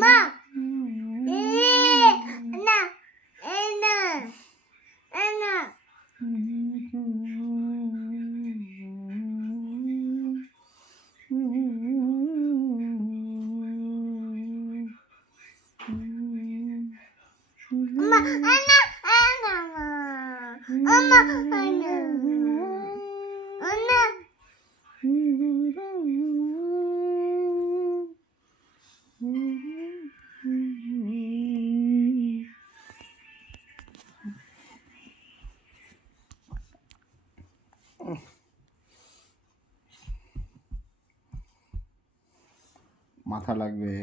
মা না না না মাথা লাগবে।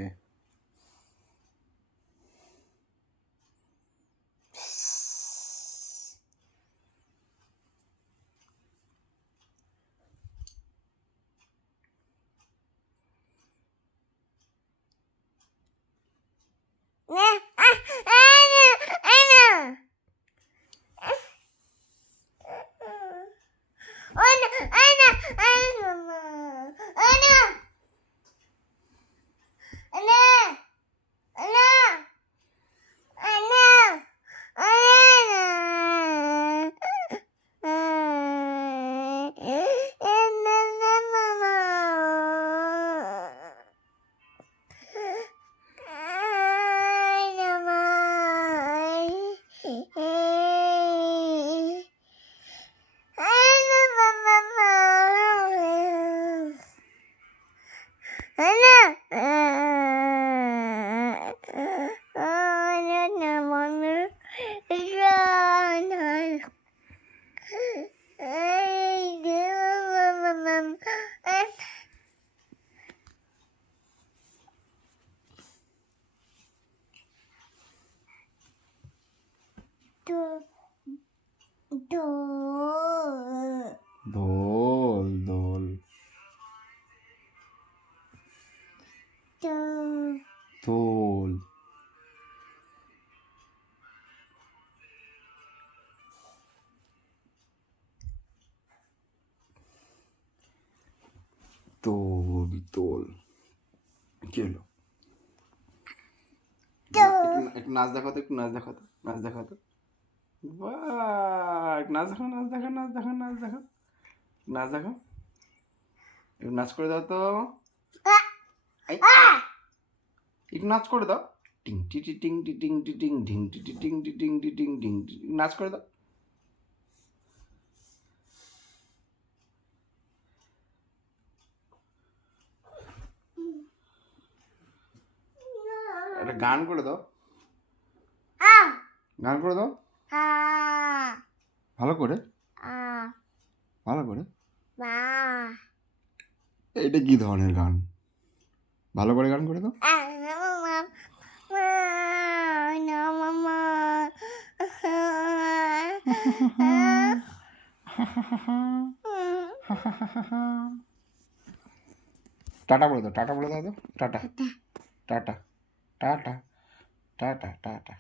দোল দোল দোল দোল দোল কি হলো? একটু নাচ দেখাতো, একটু নাচ দেখাতো, নাচ দেখাতো। বাহ, নাচ দেখো, নাচ দেখো, নাচ দেখো, নাচ দেখো, নাচ দেখো, একটু নাচ করে দাও তো। একটু নাচ করে দাও। টিং টি টি টিং টি টিং টি টিং ঢিং টি টি টিং টি টিং টি টিং ঢিং। নাচ করে দাও। একটা গান করে দাও, গান করে দাও ভালো করে, ভালো করে। এইটা কি ধরনের গান? ভালো করে গান করে দাও। টাটা বলে দাও, টাটা বলে দাও তো। Tata tata tata tata tata.